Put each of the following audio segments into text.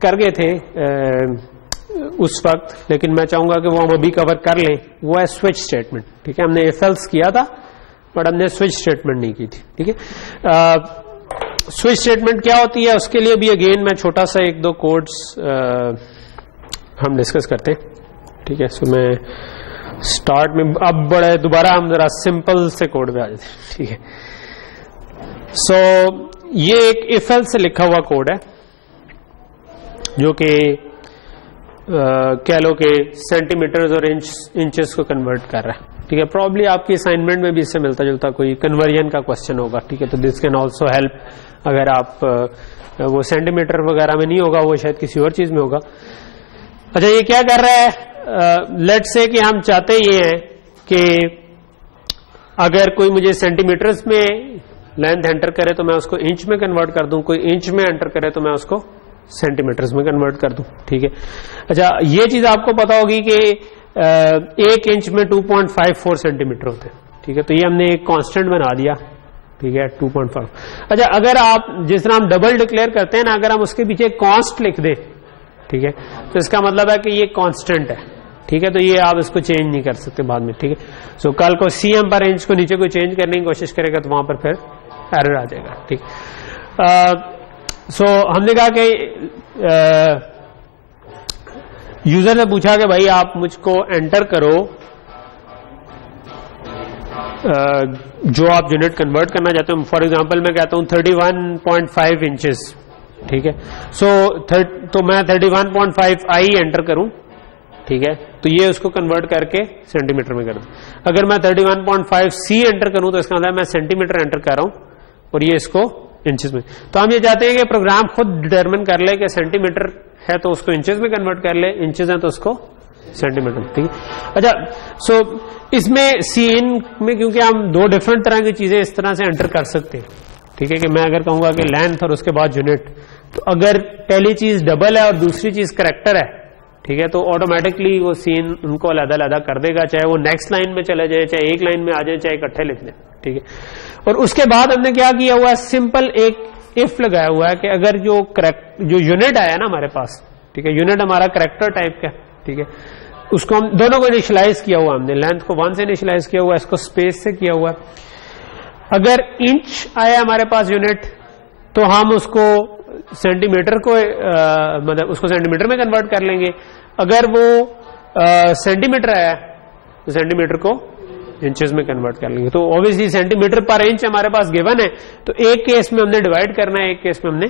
कर गए थे उस वक्त, लेकिन मैं चाहूंगा कि वो हम अभी कवर कर लें, वो है स्विच स्टेटमेंट। ठीक है, हमने इफ एल्स किया था बट हमने स्विच स्टेटमेंट नहीं की थी। ठीक है, स्विच स्टेटमेंट क्या होती है उसके लिए भी अगेन मैं छोटा सा एक दो कोड्स हम डिस्कस करते हैं। ठीक है, सो मैं स्टार्ट में अब बड़े दोबारा हम जरा सिंपल से कोड पे आ जाते हैं। ठीक है, सो ये एक इफ एल्स से लिखा हुआ कोड है जो कि कह लो कि सेंटीमीटर्स और इंचेस को कन्वर्ट कर रहा है। ठीक है, प्रॉब्ली आपकी असाइनमेंट में भी इससे मिलता जुलता कोई कन्वर्जन का क्वेश्चन होगा। ठीक है, तो दिस कैन आल्सो हेल्प। अगर आप वो सेंटीमीटर वगैरह में नहीं होगा, वो शायद किसी और चीज में होगा। अच्छा, ये क्या कर रहा है, लेट्स से कि हम चाहते ये हैं कि अगर कोई मुझे सेंटीमीटर्स में लेंथ एंटर करे तो मैं उसको इंच में कन्वर्ट कर दूं, कोई इंच में एंटर करे तो मैं उसको सेंटीमीटर्स में कन्वर्ट कर दूं। ठीक है, अच्छा ये चीज आपको पता होगी कि 1 इंच में 2.54 सेंटीमीटर होते हैं। ठीक है, तो ये हमने एक कांस्टेंट बना दिया। ठीक है, 2.5। अच्छा, अगर आप जिस तरह हम डबल डिक्लेयर करते हैं ना, अगर हम उसके पीछे कॉन्स्ट लिख दें, ठीक है, तो इसका मतलब है कि ये कांस्टेंट है। ठीक है, तो ये आप इसको चेंज नहीं कर सकते बाद में। ठीक है, सो कल को सीएम पर इंच को नीचे को चेंज करने की कोशिश करेगा तो वहां पर फिर एरर आ जाएगा। ठीक, सो हमने कहा कि यूजर ने पूछा कि भाई आप मुझको एंटर करो जो आप यूनिट कन्वर्ट करना चाहते हो। फॉर एग्जांपल मैं कहता हूं 31.5 इंचेस। ठीक है, सो तो मैं 31.5 आई एंटर करूं। ठीक है, तो ये उसको कन्वर्ट करके सेंटीमीटर में कर दूं। अगर मैं 31.5 सी एंटर करूं तो इसका मतलब मैं सेंटीमीटर एंटर कर रहा हूं और ये इसको इंचेस में। तो हम ये चाहते हैं कि प्रोग्राम खुद डिटरमिन कर ले कि सेंटीमीटर है तो उसको इंचेस में कन्वर्ट कर ले, इंचेस है तो उसको सेंटीमीटर। ठीक है, अच्छा सो इसमें सीन में क्योंकि हम दो डिफरेंट तरह की चीजें इस तरह से एंटर कर सकते हैं। ठीक है, कि मैं अगर कहूंगा कि लेंथ और उसके बाद यूनिट, तो अगर पहली चीज डबल है और दूसरी चीज करेक्टर है, ठीक है, तो ऑटोमेटिकली वो सीन उनको अलग-अलग कर देगा, चाहे वो नेक्स्ट लाइन में चले जाए, चाहे एक लाइन में आ जाए, चाहे इकट्ठे लिख दें। ठीक है, और उसके बाद हमने क्या किया हुआ है, सिंपल एक इफ लगाया हुआ है कि अगर जो यूनिट आया ना हमारे पास, ठीक है, यूनिट हमारा करेक्टर टाइप का, ठीक है, उसको हम दोनों को इनिशियलाइज किया हुआ, हमने लेंथ को 1 से इनिशियलाइज किया हुआ है, इसको स्पेस से किया हुआ है। अगर इंच आया हमारे पास यूनिट तो हम उसको सेंटीमीटर को मतलब उसको सेंटीमीटर में कन्वर्ट कर लेंगे। अगर वो सेंटीमीटर आया तो सेंटीमीटर को इंचेस में कन्वर्ट कर लेंगे। तो ऑब्वियसली सेंटीमीटर पर इंच हमारे पास गिवन है, तो एक केस में हमने डिवाइड करना है, एक केस में हमने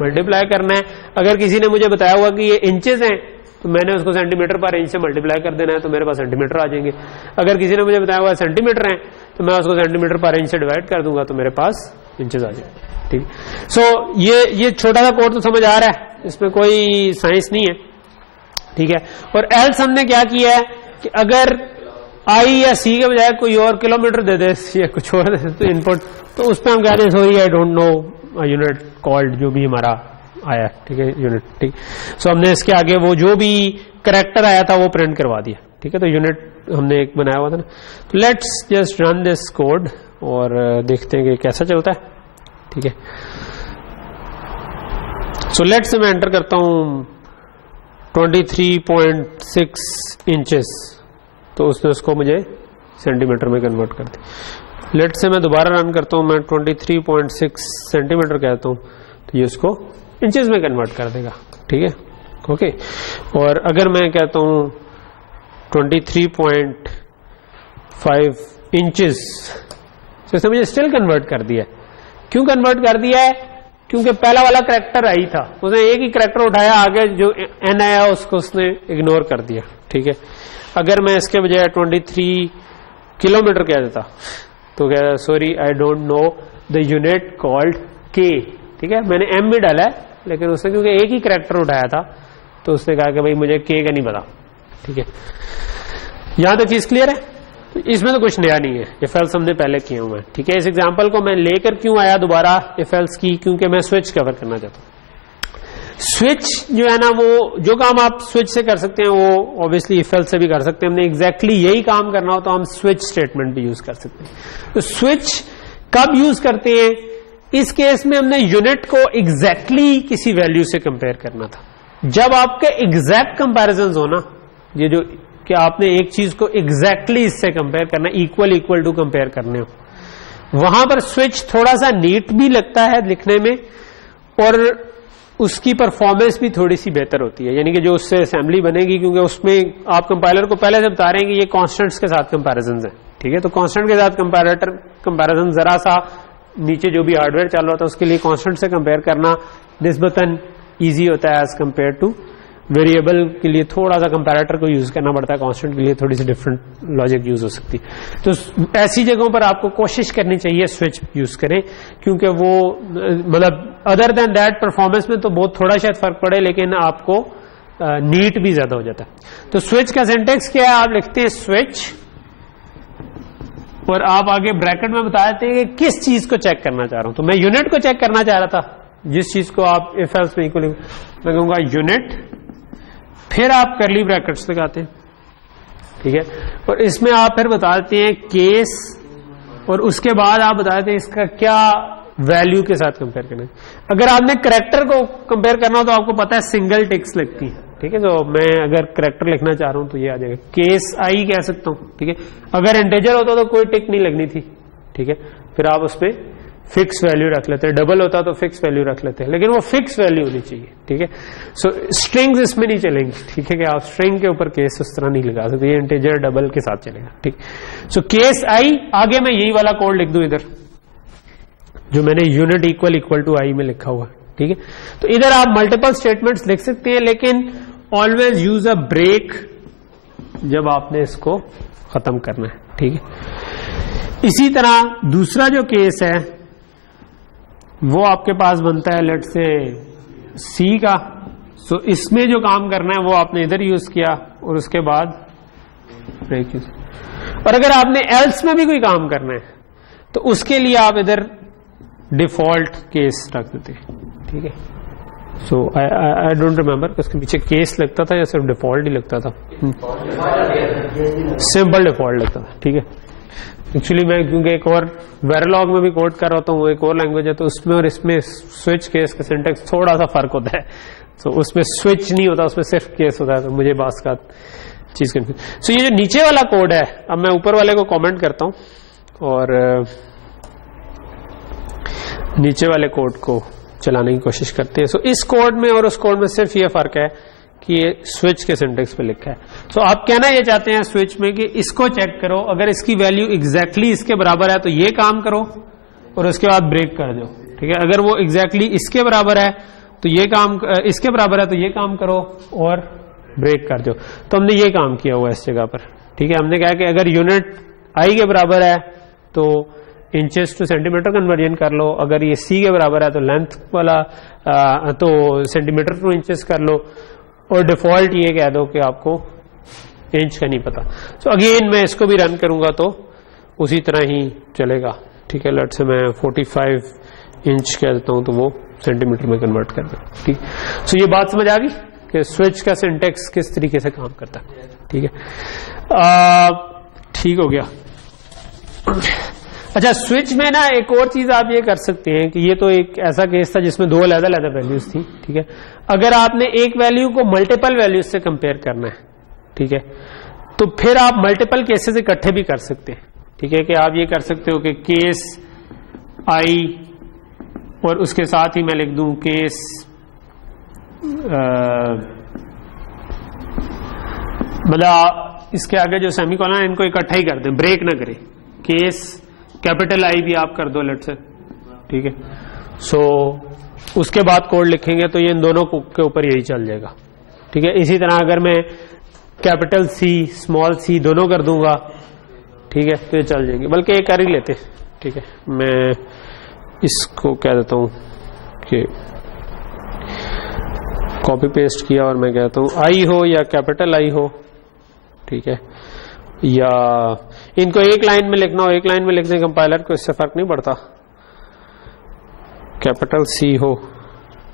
मल्टीप्लाई करना है। अगर किसी ने मुझे बताया हुआ कि ये इंचेस हैं तो मैंने उसको सेंटीमीटर पर इंच से मल्टीप्लाई कर देना है, तो मेरे पास सेंटीमीटर आ जाएंगे। अगर किसी ने मुझे बताया हुआ सेंटीमीटर है तो मैं उसको सेंटीमीटर पर इंच से डिवाइड कर दूंगा तो मेरे पास इंचेस आ जाएंगे। ठीक, सो ये छोटा सा कोड तो समझ आ रहा है, इसमें कोई साइंस नहीं है। ठीक है, और एल्स हमने क्या किया है कि अगर आई या सी के बजाय कोई और किलोमीटर दे दे या कुछ और दे तो इनपुट, तो उस पर हम कहते हैं sorry I don't know unit called, जो भी हमारा आया। ठीक है, यूनिट। ठीक, सो हमने इसके आगे वो जो भी करेक्टर आया था वो प्रिंट करवा दिया। ठीक है, तो यूनिट हमने एक बनाया हुआ था ना। तो let's just run this code और देखते हैं कि कैसा चलता है। ठीक है, सो लेट्स मैं एंटर करता हूं 23.6 इंचेस, तो उसने उसको मुझे सेंटीमीटर में कन्वर्ट कर दिया। लेट्स से मैं दोबारा रन करता हूं, मैं 23.6 सेंटीमीटर कहता हूं तो ये उसको इंचेस में कन्वर्ट कर देगा। ठीक है, ओके। और अगर मैं कहता हूं 23.5 इंचेस तो इसने मुझे स्टिल कन्वर्ट कर दिया। क्यों कन्वर्ट कर दिया है? क्योंकि पहला वाला करैक्टर आई था, उसने एक ही करैक्टर उठाया, आगे जो एन आया उसको उसने इग्नोर कर दिया। ठीक है, अगर मैं इसके बजाय 23 किलोमीटर कह देता तो क्या, sorry I don't know the unit called के। ठीक है, मैंने एम भी डाला है लेकिन उसने क्योंकि एक ही करैक्टर उठाया था तो उसने कहा कि भाई मुझे के का नहीं पता। ठीक है, यहां तक चीज क्लियर है? तो इसमें तो कुछ नया नहीं है, इफ एल्स हमने पहले किए हुए हैं। ठीक है, इस एग्जांपल को मैं लेकर क्यों आया दोबारा इफ एल्स की, क्योंकि मैं स्विच कवर करना चाहता हूं। स्विच जो है ना, वो जो काम आप स्विच से कर सकते हैं वो ऑब्वियसली इफ एल्स से भी कर सकते हैं। हमने एग्जैक्टली यही काम करना हो तो हम स्विच स्टेटमेंट भी यूज कर सकते हैं। तो स्विच कब यूज करते हैं? इस केस में हमने यूनिट को एग्जैक्टली किसी वैल्यू से कंपेयर करना था। जब आपके एग्जैक्ट कंपैरिजन हो ना, ये जो कि आपने एक चीज को एग्जैक्टली इससे कंपेयर करना, इक्वल टू कंपेयर करने हो, वहां पर स्विच थोड़ा सा नीट भी लगता है लिखने में और उसकी परफॉर्मेंस भी थोड़ी सी बेहतर होती है, यानी कि जो उससे असेंबली बनेगी, क्योंकि उसमें आप कंपाइलर को पहले से बता रहे हैं कि ये कांस्टेंट्स के साथ कंपैरिजन है, ठीक है। तो कांस्टेंट के साथ कंपैरिजन जरा सा नीचे जो भी हार्डवेयर चल रहा होता है उसके लिए कांस्टेंट से कंपेयर करना निस्बतन ईजी होता है एज कंपेयर टू वेरिएबल के लिए थोड़ा सा कंपैरेटर को यूज करना पड़ता है, कांस्टेंट के लिए थोड़ी सी डिफरेंट लॉजिक यूज हो सकती है। तो ऐसी जगहों पर आपको कोशिश करनी चाहिए स्विच यूज करें, क्योंकि वो मतलब अदर देन दैट परफॉर्मेंस में तो बहुत थोड़ा शायद फर्क पड़े, लेकिन आपको नीट भी ज्यादा हो जाता है। तो स्विच का सिंटेक्स क्या है, आप लिखते हैं स्विच और आप आगे ब्रैकेट में बता देते हैं कि किस चीज को चेक करना चाह रहा हूं। तो मैं यूनिट को चेक करना चाह रहा था, जिस चीज को आप इफ एल्स में इक्वल, मैं कहूंगा यूनिट, फिर आप करली ब्रैकेट्स लगाते हैं, ठीक है। और इसमें आप फिर बता देते हैं केस, और उसके बाद आप बता देते हैं इसका क्या वैल्यू के साथ कंपेयर करना है। अगर आपने करैक्टर को कंपेयर करना हो तो आपको पता है सिंगल टिक्स लगती है, ठीक है। तो मैं अगर करैक्टर लिखना चाह रहा हूं तो ये आ जाएगा, केस आई कह सकता हूं, ठीक है। अगर इंटीजर होता तो कोई टिक नहीं लगनी थी, ठीक है। फिर आप उसमें फिक्स वैल्यू रख लेते हैं, डबल होता तो फिक्स वैल्यू रख लेते हैं, लेकिन वो फिक्स वैल्यू होनी चाहिए, ठीक है। सो स्ट्रिंग्स इसमें नहीं चलेंगी, ठीक है, कि आप स्ट्रिंग के ऊपर केस उस तरह नहीं लगा सकते, ये इंटीजर डबल के साथ चलेगा, ठीक। सो केस आई, आगे मैं यही वाला कोड लिख दूं इधर जो मैंने यूनिट इक्वल टू आई में लिखा हुआ, ठीक है। तो इधर आप मल्टीपल स्टेटमेंट्स लिख सकते हैं, लेकिन ऑलवेज यूज अ ब्रेक जब आपने इसको खत्म करना है, ठीक है। इसी तरह दूसरा जो केस है वो आपके पास बनता है लेट से सी का। सो इसमें जो काम करना है वो आपने इधर यूज किया और उसके बाद ब्रेक यूज। और अगर आपने एल्स में भी कोई काम करना है तो उसके लिए आप इधर डिफॉल्ट केस रख देते हैं, ठीक है। सो आई डोंट रिमेंबर उसके पीछे केस लगता था या सिर्फ डिफॉल्ट ही लगता था, सिंपल डिफॉल्ट लगता था, ठीक है। एक्चुअली मैं क्योंकि एक और वेरिलॉग में भी कोड कर रहा हूँ, वो एक और लैंग्वेज है, तो उसमें और इसमें स्विच केस का सिंटेक्स थोड़ा सा फर्क होता है। तो उसमें स्विच नहीं होता, उसमें सिर्फ केस होता है, तो मुझे बास का चीज कंफ्यूज। सो ये जो नीचे वाला कोड है, अब मैं ऊपर वाले को कमेंट करता हूँ और नीचे वाले कोड को चलाने की कोशिश करते हैं। सो इस कोड में और उस कोड में सिर्फ ये फर्क है कि ये स्विच के सिंटेक्स पे लिखा है। सो आप कहना ये चाहते हैं स्विच में कि इसको चेक करो, अगर इसकी वैल्यू एग्जैक्टली इसके बराबर है तो ये काम करो और उसके बाद ब्रेक कर दो, ठीक है। अगर वो एग्जैक्टली इसके बराबर है तो ये काम, इसके बराबर है तो ये काम करो और ब्रेक कर दो। तो हमने ये काम किया हुआ इस जगह पर, ठीक है। हमने कहा कि अगर यूनिट आई के बराबर है तो इंचेस टू सेंटीमीटर कन्वर्जन कर लो, अगर ये सी के बराबर है तो लेंथ वाला तो सेंटीमीटर टू इंचेस कर लो, और डिफॉल्ट ये कह दो कि आपको इंच का नहीं पता। सो अगेन मैं इसको भी रन करूंगा तो उसी तरह ही चलेगा, ठीक है। लेट से मैं 45 इंच कह देता हूं तो वो सेंटीमीटर में कन्वर्ट कर दे, ठीक। सो ये बात समझ आ गई कि स्विच का सिंटेक्स किस तरीके से काम करता है, ठीक है। ठीक हो गया। अच्छा, स्विच में ना एक और चीज आप ये कर सकते हैं कि ये तो एक ऐसा केस था जिसमें दो अलग-अलग वैल्यूज थी, ठीक है। अगर आपने एक वैल्यू को मल्टीपल वैल्यूज से कंपेयर करना है, ठीक है, तो फिर आप मल्टीपल केसेस इकट्ठे भी कर सकते हैं, ठीक है। कि आप ये कर सकते हो कि केस आई और उसके साथ ही मैं लिख दूं केस मतलब इसके आगे जो सेमीकोलन इनको इकट्ठा ही कर दें, ब्रेक ना करें। केस कैपिटल आई भी आप कर दो लेट से, ठीक है। सो उसके बाद कोड लिखेंगे तो ये इन दोनों के ऊपर यही चल जाएगा, ठीक है। इसी तरह अगर मैं कैपिटल सी स्मॉल सी दोनों कर दूंगा, ठीक है, तो ये चल जाएंगे। बल्कि ये कर ही लेते, ठीक है। मैं इसको कह देता हूं कि कॉपी पेस्ट किया और मैं कहता हूं आई हो या कैपिटल आई हो, ठीक है, या इनको एक लाइन में लिखना हो, एक लाइन में लिखने कंपाइलर को इससे फर्क नहीं पड़ता, कैपिटल सी हो,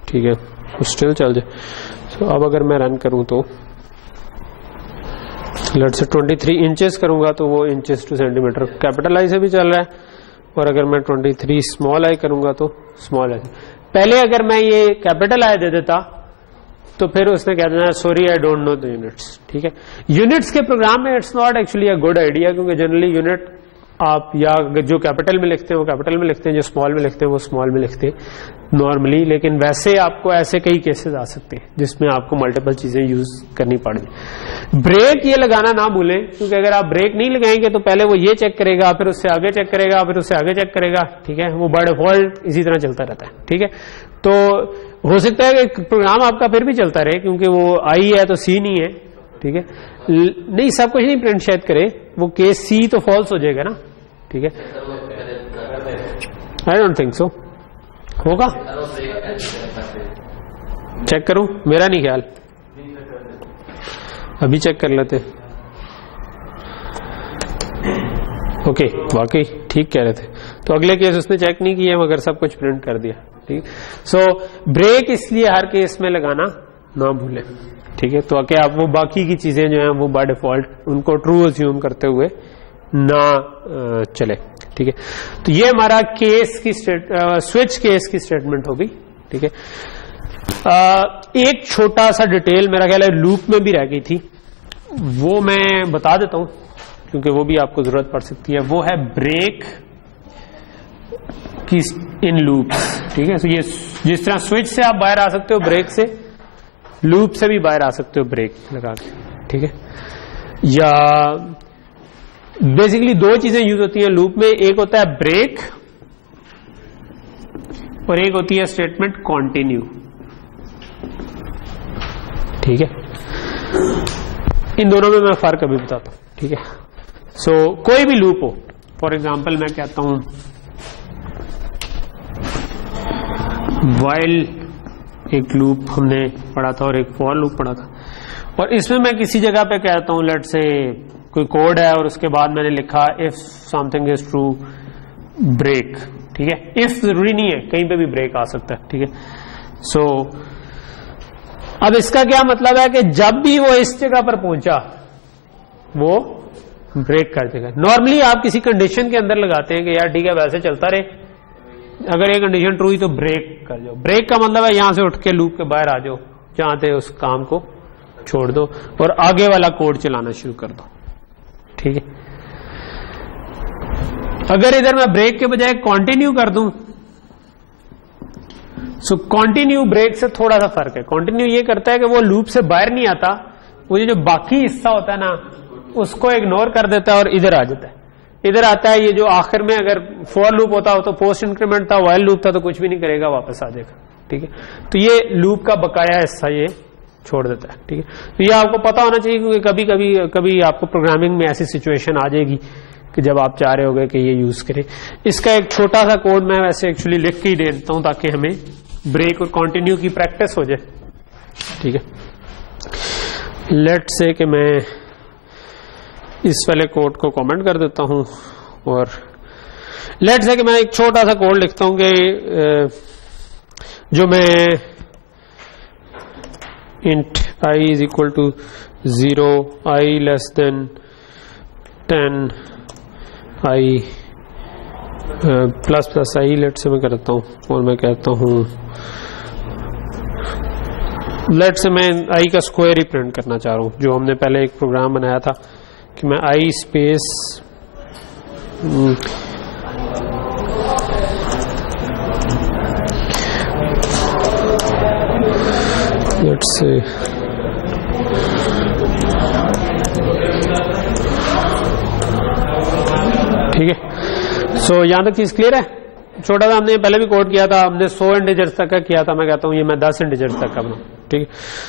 ठीक है, तो स्टिल चल जाए। तो अब अगर मैं रन करूं तो लेट से 23 इंचेस करूंगा तो वो inches two centimetre capital I से भी चल रहा है, और अगर मैं 23 स्मॉल आई करूंगा तो स्मॉल आई। पहले अगर मैं ये कैपिटल आई दे देता तो फिर उसने कह देना sorry I don't know the units. ठीक है, यूनिट्स के प्रोग्राम में it's not actually a good idea, क्योंकि जनरली यूनिट आप या जो कैपिटल में लिखते हैं वो कैपिटल में लिखते हैं, जो स्मॉल में लिखते हैं वो स्मॉल में लिखते हैं नॉर्मली, लेकिन वैसे आपको ऐसे कई केसेस आ सकते हैं जिसमें आपको मल्टीपल चीजें यूज करनी पड़ेगी। ब्रेक ये लगाना ना भूलें, क्योंकि अगर आप ब्रेक नहीं लगाएंगे तो पहले वो ये चेक करेगा, फिर उससे आगे चेक करेगा, फिर उससे आगे चेक करेगा। ठीक है, वो बाय डिफॉल्ट इसी तरह चलता रहता है। ठीक है, तो हो सकता है कि प्रोग्राम आपका फिर भी चलता रहे, क्योंकि वो आई है तो सी नहीं है। ठीक है, नहीं सब कुछ नहीं प्रिंट शायद करे, वो केस सी तो फॉल्स हो जाएगा ना। ठीक है, आई डोंट थिंक सो होगा, चेक करूं, मेरा नहीं ख्याल, अभी चेक कर लेते। ओके, वाकई ठीक कह रहे थे। तो अगले केस उसने चेक नहीं किया मगर सब कुछ प्रिंट कर दिया। ठीक, सो ब्रेक इसलिए हर केस में लगाना ना भूले। ठीक है, तो क्या आप वो बाकी की चीजें जो हैं वो बाय डिफॉल्ट उनको ट्रू अज्यूम करते हुए ना चले। ठीक है, तो ये हमारा केस की स्विच केस की स्टेटमेंट होगी। ठीक है, एक छोटा सा डिटेल मेरा ख्याल है लूप में भी रह गई थी, वो मैं बता देता हूं क्योंकि वो भी आपको जरूरत पड़ सकती है। वो है ब्रेक की इन लूप। ठीक है, तो ये जिस तरह स्विच से आप बाहर आ सकते हो ब्रेक से, लूप से भी बाहर आ सकते हो ब्रेक लगा के। ठीक है, या बेसिकली दो चीजें यूज होती हैं लूप में, एक होता है ब्रेक और एक होती है स्टेटमेंट कॉन्टिन्यू। ठीक है, इन दोनों में मैं फर्क अभी बताता हूं। ठीक है, सो कोई भी लूप हो, फॉर एग्जांपल मैं कहता हूं वाइल एक लूप हमने पढ़ा था और एक फॉर लूप पढ़ा था, और इसमें मैं किसी जगह पे कहता हूं लेट्स से कोई कोड है और उसके बाद मैंने लिखा if something is true break. ठीक है, इफ जरूरी नहीं है, कहीं पे भी ब्रेक आ सकता है। ठीक है, सो अब इसका क्या मतलब है कि जब भी वो इस जगह पर पहुंचा वो ब्रेक कर देगा। नॉर्मली आप किसी कंडीशन के अंदर लगाते हैं कि यार ठीक है वैसे चलता रहे, अगर ये कंडीशन ट्रू हुई तो ब्रेक कर जाओ। ब्रेक का मतलब है यहां से उठ के लूप के बाहर आ जाओ, जहां थे उस काम को छोड़ दो और आगे वाला कोड चलाना शुरू कर दो। ठीक है, अगर इधर मैं ब्रेक के बजाय कंटिन्यू कर दूं, सो कंटिन्यू ब्रेक से थोड़ा सा फर्क है। कंटिन्यू ये करता है कि वो लूप से बाहर नहीं आता, वो जो बाकी हिस्सा होता है ना उसको इग्नोर कर देता है और इधर आ जाता है। इधर आता है, ये जो आखिर में अगर फॉर लूप होता हो तो पोस्ट इंक्रीमेंट था, व्हाइल लूप था तो कुछ भी नहीं करेगा, वापस आ जाएगा। ठीक है, तो ये लूप का बकाया हिस्सा ये छोड़ देता है। ठीक है, तो ये आपको पता होना चाहिए, क्योंकि कभी कभी आपको प्रोग्रामिंग में ऐसी सिचुएशन आ जाएगी कि जब आप चाह रहे होगे कि ये यूज करें। इसका एक छोटा सा कोड मैं वैसे एक्चुअली लिख के ही दे देता हूं ताकि हमें ब्रेक और कंटिन्यू की प्रैक्टिस हो जाए। ठीक है, लेट्स से कि मैं इस वाले कोड को कमेंट कर देता हूं और लेट्स से कि मैं एक छोटा सा कोड लिखता हूं कि जो मैं int I is equal to 0, I less than 10, I plus plus I late से मैं करता हूँ और मैं कहता हूँ लेट से मैं I का स्क्वायर ही प्रिंट करना चाह रहा हूँ, जो हमने पहले एक प्रोग्राम बनाया था कि मैं I स्पेस लेट्स से ठीक है। सो यहां तक चीज क्लियर है। छोटा सा हमने पहले भी कोड किया था, हमने 100 इंटीजर्स तक का किया था, मैं कहता हूं ये मैं 10 इंटीजर्स तक का बनाऊं। ठीक है,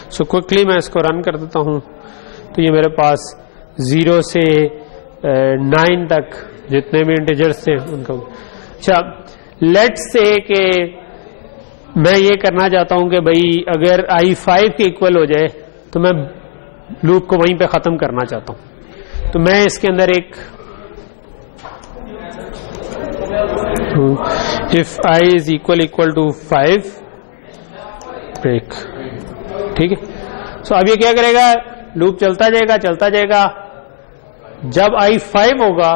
सो क्विकली मैं इसको रन कर देता हूं तो ये मेरे पास 0 से 9 तक जितने भी इंटीजर्स थे उनका। अच्छा, लेट्स से कि मैं ये करना चाहता हूं कि भाई अगर I 5 के इक्वल हो जाए तो मैं लूप को वहीं पे खत्म करना चाहता हूं, तो मैं इसके अंदर एक if I is equal to 5 break. ठीक है, सो अब ये क्या करेगा, लूप चलता जाएगा, जब I 5 होगा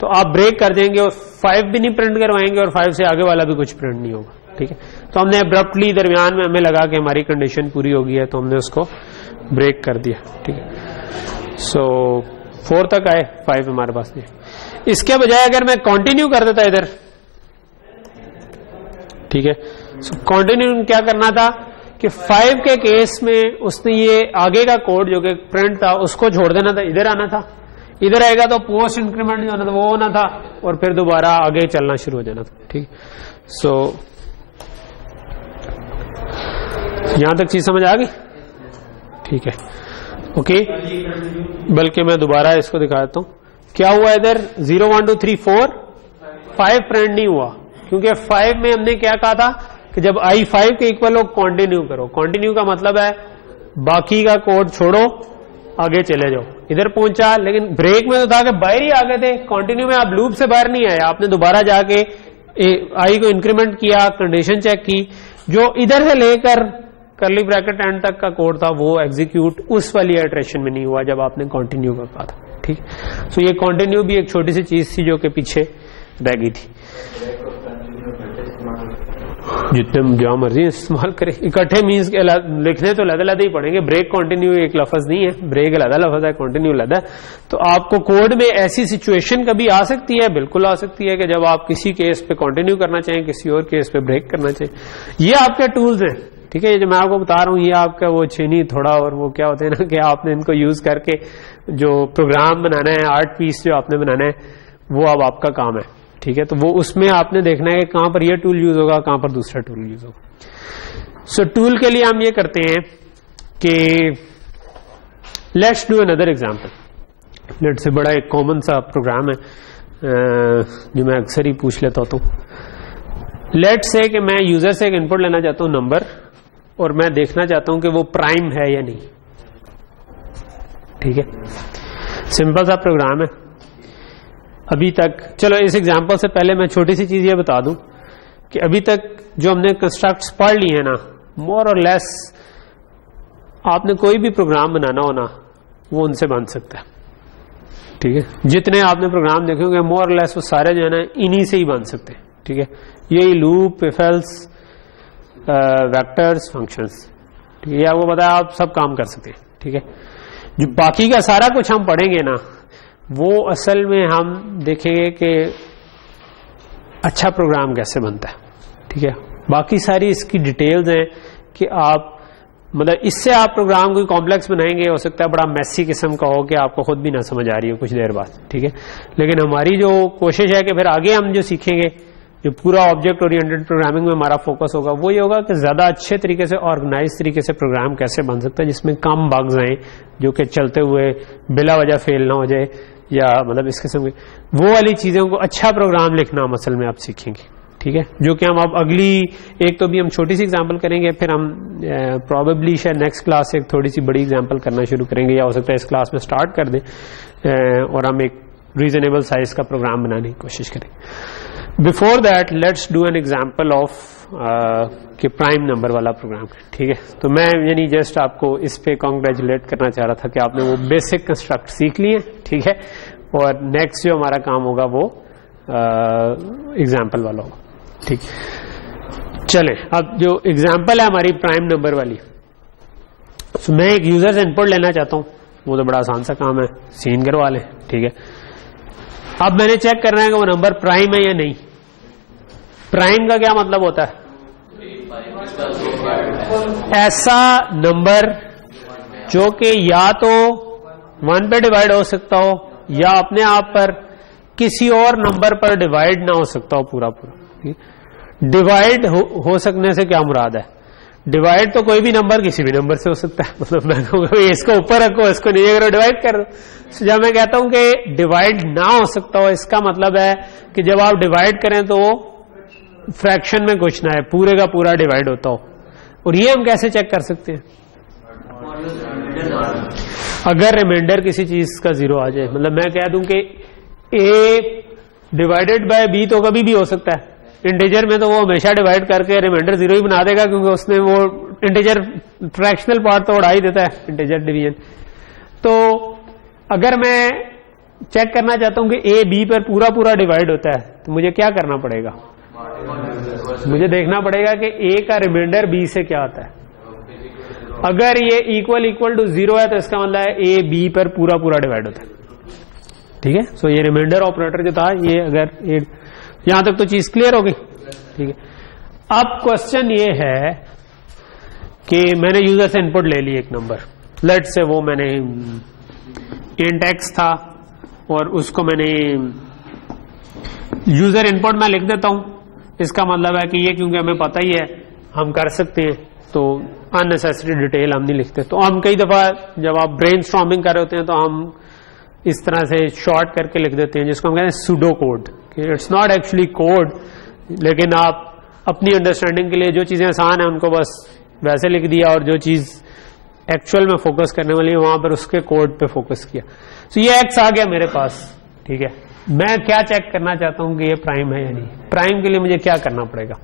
तो आप ब्रेक कर देंगे और 5 भी नहीं प्रिंट करवाएंगे और 5 से आगे वाला भी कुछ प्रिंट नहीं होगा। ठीक है। तो हमने अब्रप्टली दरमियान में हमें लगा कि हमारी कंडीशन पूरी हो गई है, तो हमने उसको ब्रेक कर दिया, ठीक है। सो 4 तक आए, 5 हमारे पास नहीं। इसके बजाय अगर मैं कंटिन्यू कर देता इधर, ठीक है, सो कंटिन्यू क्या करना था कि 5 के केस में उसने ये आगे का कोड जो कि प्रिंट था उसको छोड़ देना था, इधर आना था, इधर आएगा तो पोस्ट इंक्रीमेंट जो होना था वो होना था, और फिर दोबारा आगे चलना शुरू हो जाना था, ठीक। सो यहां तक चीज समझ आ गई, ठीक है, ओके। बल्कि मैं दोबारा इसको दिखा देता हूं क्या हुआ इधर। 0 1 2 3 4 5 प्रिंट नहीं हुआ, क्योंकि 5 में हमने क्या कहा था कि जब i 5 के इक्वल हो कंटिन्यू करो। कंटिन्यू का मतलब है बाकी का कोड छोड़ो, आगे चले जाओ। इधर पहुंचा, लेकिन ब्रेक में तो था कि बाहर ही आ गए थे। कंटिन्यू में आप लूप से बाहर नहीं आए, आपने दोबारा जाके i को इंक्रीमेंट किया, कंडीशन चेक की, जो इधर से लेकर कर्ली ब्रैकेट एंड तक का कोड था वो एग्जीक्यूट उस वाली इटरेशन में नहीं हुआ जब आपने कंटिन्यू का कहा था, ठीक। सो ये कंटिन्यू भी एक छोटी सी चीज थी जो कि पीछे रह गई थी। जितने जो मर्जी इस्तेमाल करें, इकट्ठे मीन्स लिखने तो अलग ही पड़ेंगे। ब्रेक कंटिन्यू एक लफ्ज नहीं है, ब्रेक अलग लफ्ज है, कंटिन्यू अलग है। तो आपको कोड में ऐसी सिचुएशन कभी आ सकती है, बिल्कुल आ सकती है कि जब आप किसी केस पे कंटिन्यू करना चाहें, किसी और केस पे ब्रेक करना चाहिए। ये आपके टूल्स हैं, ठीक है। ये जो मैं आपको बता रहा हूँ ये आपका वो चीनी थोड़ा और वो क्या होते हैं ना कि आपने इनको यूज करके जो प्रोग्राम बनाना है, आर्ट पीस जो आपने बनाना है, वो अब आपका काम है, ठीक है। तो वो उसमें आपने देखना है कि कहां पर ये टूल यूज होगा, कहां पर दूसरा टूल यूज होगा। सो टूल के लिए हम ये करते हैं कि let's do another example. Let's say बड़ा एक कॉमन सा प्रोग्राम है जो मैं अक्सर ही पूछ लेता हूं। लेट्स से कि मैं यूजर से एक इनपुट लेना चाहता हूं नंबर, और मैं देखना चाहता हूं कि वो प्राइम है या नहीं, ठीक है। सिंपल सा प्रोग्राम है। अभी तक चलो इस एग्जांपल से पहले मैं छोटी सी चीज ये बता दूं कि अभी तक जो हमने कंस्ट्रक्ट्स पढ़ लिए हैं ना, मोर और लेस आपने कोई भी प्रोग्राम बनाना हो ना वो उनसे बन सकता है, ठीक है। जितने आपने प्रोग्राम देखे होंगे मोर और लेस वो सारे जो है ना इन्हीं से ही बन सकते हैं, ठीक है। यही loop, if else, vectors, functions, ठीक है, ये आपको पता है, आप सब काम कर सकते हैं, ठीक है। जो बाकी का सारा कुछ हम पढ़ेंगे ना वो असल में हम देखेंगे कि अच्छा प्रोग्राम कैसे बनता है, ठीक है। बाकी सारी इसकी डिटेल्स हैं कि आप मतलब इससे आप प्रोग्राम कोई कॉम्प्लेक्स बनाएंगे, हो सकता है बड़ा मैसी किस्म का हो कि आपको खुद भी ना समझ आ रही हो कुछ देर बाद, ठीक है। लेकिन हमारी जो कोशिश है कि फिर आगे हम जो सीखेंगे, जो पूरा ऑब्जेक्ट ओरिएंटेड प्रोग्रामिंग में हमारा फोकस होगा, वो ये होगा कि ज्यादा अच्छे तरीके से ऑर्गेनाइज तरीके से प्रोग्राम कैसे बन सकता है जिसमें कम बग्स आए, जो कि चलते हुए बिला वजह फेल ना हो जाए, या मतलब इस किस्म की वो वाली चीजों को अच्छा प्रोग्राम लिखना हम असल में आप सीखेंगे, ठीक है। जो कि हम अब अगली एक तो भी हम छोटी सी एग्जांपल करेंगे, फिर हम प्रोबेबली शायद नेक्स्ट क्लास से एक थोड़ी सी बड़ी एग्जांपल करना शुरू करेंगे, या हो सकता है इस क्लास में स्टार्ट कर दें और हम एक रीजनेबल साइज का प्रोग्राम बनाने की कोशिश करें। Before that let's do an example of कि प्राइम नंबर वाला प्रोग्राम, ठीक है। तो मैं यानी जस्ट आपको इस पे कॉन्ग्रेचुलेट करना चाह रहा था कि आपने वो बेसिक कंस्ट्रक्ट सीख लिए, ठीक है। और नेक्स्ट जो हमारा काम होगा वो एग्जांपल वाला होगा, ठीक। चलें, अब जो एग्जांपल है हमारी प्राइम नंबर वाली, तो मैं एक यूजर से इनपुट लेना चाहता हूं, वो तो बड़ा आसान सा काम है, सीन करवा लें, ठीक है। अब मैंने चेक करना है कि वो नंबर प्राइम है या नहीं। प्राइम का क्या मतलब होता है? ऐसा नंबर जो कि या तो 1 पे डिवाइड हो सकता हो या अपने आप पर किसी और नंबर पर डिवाइड ना हो सकता हो पूरा पूरा। डिवाइड हो सकने से क्या मुराद है? डिवाइड तो कोई भी नंबर किसी भी नंबर से हो सकता है, मतलब मैं कहूँगा इसको ऊपर रखो, इसको नीचे करो, डिवाइड कर दो। तो जब मैं कहता हूं कि डिवाइड ना हो सकता हो, इसका मतलब है कि जब आप डिवाइड करें तो फ्रैक्शन में कुछ ना है, पूरे का पूरा डिवाइड होता हो। और ये हम कैसे चेक कर सकते हैं? अगर रिमाइंडर किसी चीज का 0 आ जाए, मतलब मैं कह दूं कि a डिवाइडेड बाय b तो कभी भी हो सकता है। इंटीजर में तो वो हमेशा डिवाइड करके रिमाइंडर 0 ही बना देगा, क्योंकि उसने वो इंटीजर फ्रैक्शनल पार्ट तो उड़ा ही देता है, इंटीजर डिवीजन। तो अगर मैं चेक करना चाहता हूं कि a b पर पूरा पूरा डिवाइड होता है, तो मुझे क्या करना पड़ेगा? मुझे देखना पड़ेगा कि ए का रिमाइंडर बी से क्या आता है। अगर ये इक्वल टू 0 है तो इसका मतलब है ए बी पर पूरा पूरा डिवाइड होता है, ठीक है। सो ये रिमाइंडर ऑपरेटर जो था, ये अगर यहां तक तो चीज क्लियर हो गई, ठीक है। अब क्वेश्चन ये है कि मैंने यूजर से इनपुट ले ली एक नंबर, लेट से वो मैंने इंट एक्स था और उसको मैंने यूजर इनपुट में लिख देता हूं। इसका मतलब है कि ये क्योंकि हमें पता ही है हम कर सकते हैं, तो अननेसेसरी डिटेल हम नहीं लिखते। तो हम कई दफा जब आप ब्रेनस्टॉर्मिंग कर रहे होते हैं तो हम इस तरह से शॉर्ट करके लिख देते हैं, जिसको हम कहते हैं pseudo code. It's not actually code, लेकिन आप अपनी अंडरस्टैंडिंग के लिए जो चीजें आसान है उनको बस वैसे लिख दिया, और जो चीज एक्चुअल में फोकस करने वाली है वहां पर उसके कोड पे फोकस किया। तो ये एक्स आ गया मेरे पास, ठीक है। मैं क्या चेक करना चाहता हूं कि ये प्राइम है या नहीं। प्राइम के लिए मुझे क्या करना पड़ेगा,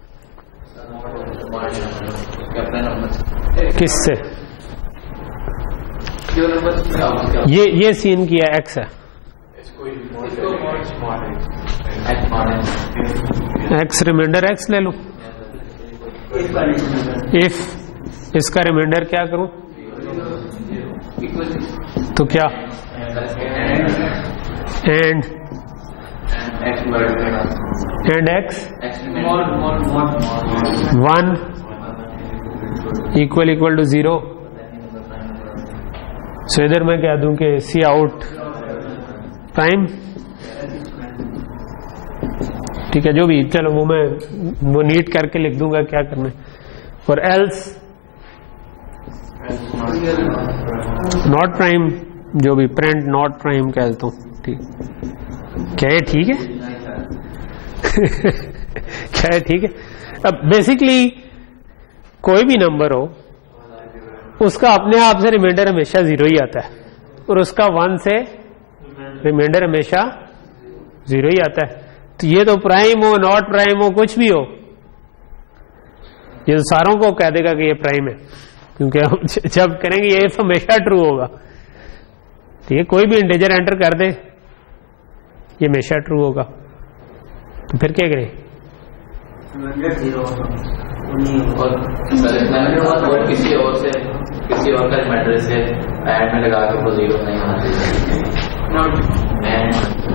किससे? ये सीन किया एक्स है, एक्स रिमाइंडर एक्स ले लो। इफ इसका रिमाइंडर क्या करूं तो क्या, एंड एक्स 1 इक्वल टू 0। सो इधर मैं कह दूं कि सी आउट प्राइम, ठीक है। जो भी, चलो वो नीट करके लिख दूंगा क्या करना है। और एल्स नॉट प्राइम, जो भी प्रिंट नॉट प्राइम कह देता हूं, ठीक। क्या ये ठीक है? क्या है ठीक है? अब बेसिकली कोई भी नंबर हो उसका अपने आप से रिमाइंडर हमेशा 0 ही आता है, और उसका 1 से रिमाइंडर हमेशा 0 ही आता है। तो ये तो प्राइम हो, नॉट प्राइम हो, कुछ भी हो, ये तो सारों को कह देगा कि ये प्राइम है, क्योंकि हम जब करेंगे ये हमेशा ट्रू होगा। ठीक है, कोई भी इंटीजर एंटर कर दे ये हमेशा ट्रू होगा। तो फिर क्या करें? और किसी और का मैटर से ऐड में लगा के वो 0 नहीं होना।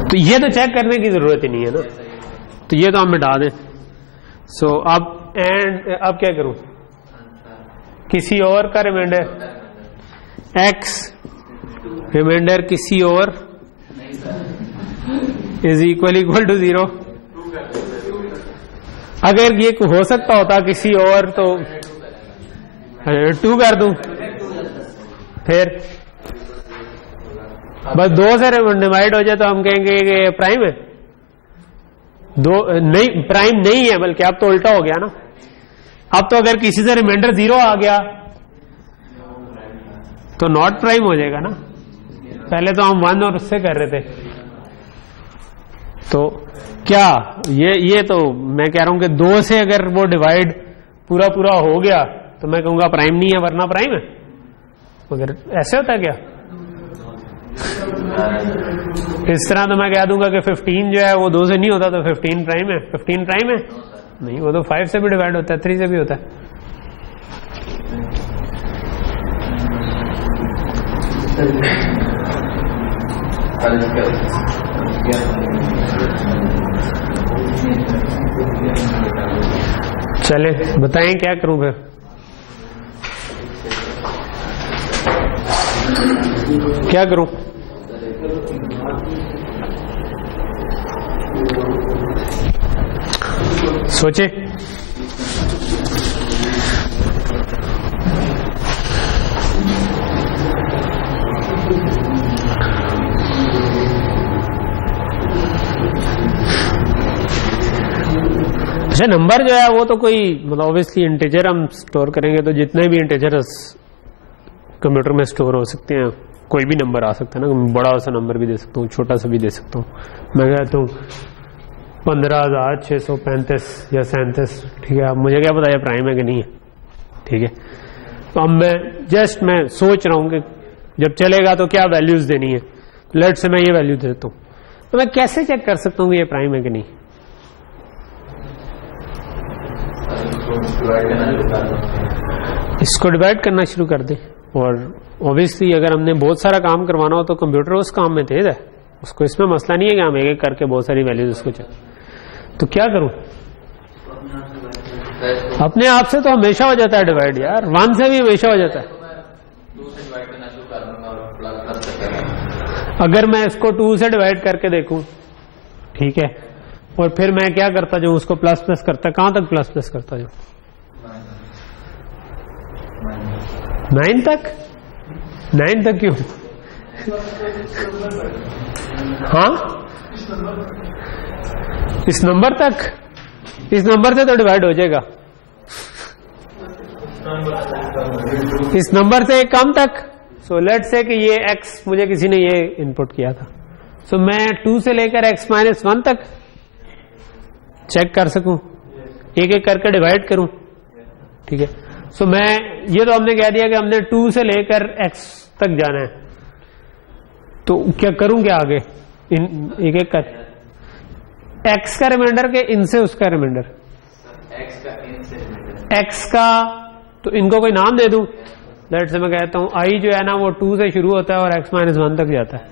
तो ये तो चेक करने की जरूरत ही नहीं है ना, तो ये तो हम मिटा दें। सो अब एंड अब क्या करूं? किसी और का रिमाइंडर एक्स रिमाइंडर किसी और इज इक्वल टू 0। अगर ये हो सकता होता किसी और तो 2 कर दूं, फिर बस 2 से डिवाइड हो जाए तो हम कहेंगे कि प्राइम है। 2 नहीं, प्राइम नहीं है, बल्कि अब तो उल्टा हो गया ना। अब तो अगर किसी से रिमाइंडर 0 आ गया तो नॉट प्राइम हो जाएगा ना। पहले तो हम 1 और उससे कर रहे थे। तो क्या ये तो मैं कह रहा हूं कि 2 से अगर वो डिवाइड पूरा हो गया तो मैं कहूंगा प्राइम नहीं है, वरना प्राइम है। मगर ऐसे होता है क्या? इस तरह तो मैं कह दूंगा कि 15 जो है वो 2 से नहीं होता, तो 15 प्राइम है। 15 प्राइम है नहीं, वो तो 5 से भी डिवाइड होता है, 3 से भी होता है। चले बताएं क्या करूं फिर? क्या करूं? सोचे। अच्छा, नंबर जो है वो तो कोई मतलब ऑब्वियसली इंटीजर हम स्टोर करेंगे, तो जितने भी इंटीजर्स कंप्यूटर में स्टोर हो सकते हैं, कोई भी नंबर आ सकता है ना। बड़ा सा नंबर भी दे सकता हूँ, छोटा सा भी दे सकता हूँ। मैं कहता हूँ 15,635 या 37, ठीक है। अब मुझे क्या पता है प्राइम है कि नहीं है, ठीक है। तो अब मैं सोच रहा हूँ कि जब चलेगा तो क्या वैल्यूज देनी है। लेट से मैं ये वैल्यू देता हूँ, तो मैं कैसे चेक कर सकता हूँ कि ये प्राइम है कि नहीं? डिवाइड करना शुरू कर दो। इसको डिवाइड करना शुरू कर दे। और ऑब्वियसली अगर हमने बहुत सारा काम करवाना हो तो कंप्यूटर उस काम में तेज है, उसको इसमें मसला नहीं है कि हम एक एक करके बहुत सारी वैल्यूज उसको चाहिए। तो क्या करूं? अपने आप से तो हमेशा हो जाता है डिवाइड यार, 1 से भी हमेशा हो जाता है। अगर मैं इसको 2 से डिवाइड करके देखूं, ठीक है, और फिर मैं क्या करता जाऊं, उसको प्लस प्लस करता, कहां तक प्लस प्लस करता जाऊं? 9 तक? 9 तक क्यों? हाँ, इस नंबर तक, इस नंबर से तो डिवाइड हो जाएगा, इस नंबर से कम तक। सो लेट्स से कि ये x मुझे किसी ने ये इनपुट किया था, सो मैं 2 से लेकर x - 1 तक चेक कर सकूं, एक एक करके डिवाइड करूं, ठीक है। सो मैं ये तो हमने कह दिया कि हमने 2 से लेकर x तक जाना है, तो क्या करूं, क्या आगे एक एक कर x का रिमाइंडर के इनसे उसका रिमाइंडर, x का तो इनको कोई नाम दे दूं। लेट्स से मैं कहता हूं i जो है ना वो 2 से शुरू होता है और x - 1 तक जाता है।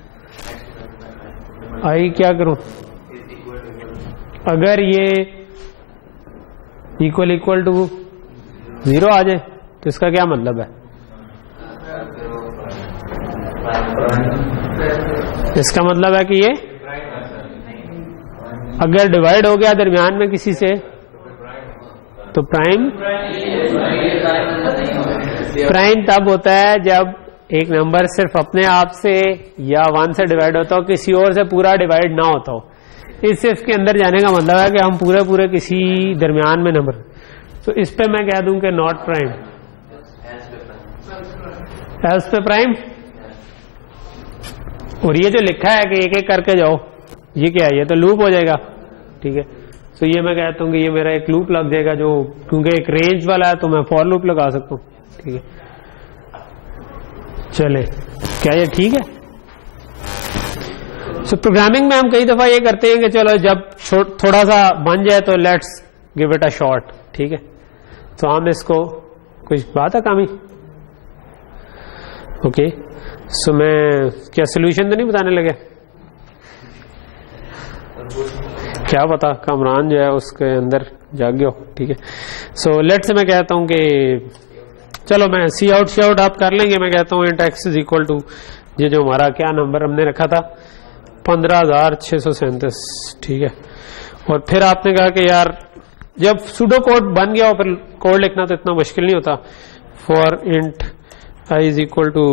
i क्या करूं, अगर ये इक्वल टू 0 आ जाए तो इसका क्या मतलब है? इसका मतलब है कि ये अगर डिवाइड हो गया दरमियान में किसी से तो प्राइम तब होता है जब एक नंबर सिर्फ अपने आप से या 1 से डिवाइड होता हो, किसी और से पूरा डिवाइड ना होता हो। इससे इसके अंदर जाने का मतलब है कि हम पूरे किसी दरमियान में नंबर, तो इस पे मैं कह दूं कि नॉट प्राइम, एल्स पे प्राइम। और ये जो लिखा है कि एक एक करके जाओ, ये क्या है? ये तो लूप हो जाएगा, ठीक है। तो ये मैं कहता हूं कि ये मेरा एक लूप लग जाएगा, जो क्योंकि एक रेंज वाला है तो मैं फॉर लूप लगा सकता हूं, ठीक है। चले, क्या ये ठीक है? सो प्रोग्रामिंग में हम कई दफा ये करते हैं कि चलो जब थोड़ा सा बन जाए तो let's give it a shot, ठीक है। तो हम इसको, कुछ बात है कामी? ओके, सो मैं क्या सोल्यूशन तो नहीं बताने लगे? क्या पता कामरान जो है उसके अंदर जाग गया, ठीक है। सो लेट्स से मैं कहता हूं कि चलो मैं सी आउट आप कर लेंगे। मैं कहता हूं int x is equal to, ये जो हमारा क्या नंबर हमने रखा था 15,637, ठीक है। और फिर आपने कहा कि यार जब सूडो कोड बन गया और फिर कोड लिखना तो इतना मुश्किल नहीं होता। For int i is equal to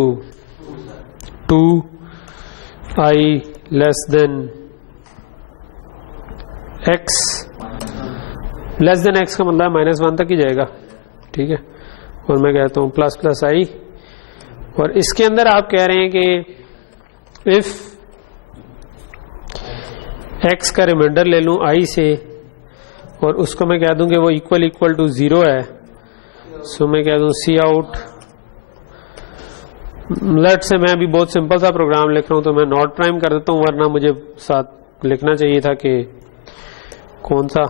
2i less than x, less than x का मतलब -1 तक ही जाएगा, ठीक है। और मैं कहता हूं प्लस प्लस i, और इसके अंदर आप कह रहे हैं कि इफ x का रिमाइंडर ले लूं i से और उसको मैं कह दूं कि वो इक्वल टू 0 है, सो मैं कह दूं सी आउट। लेट से मैं अभी बहुत सिंपल सा प्रोग्राम लिख रहा हूं तो मैं नॉट प्राइम कर देता हूं, वरना मुझे साथ लिखना चाहिए था कि कौन सा।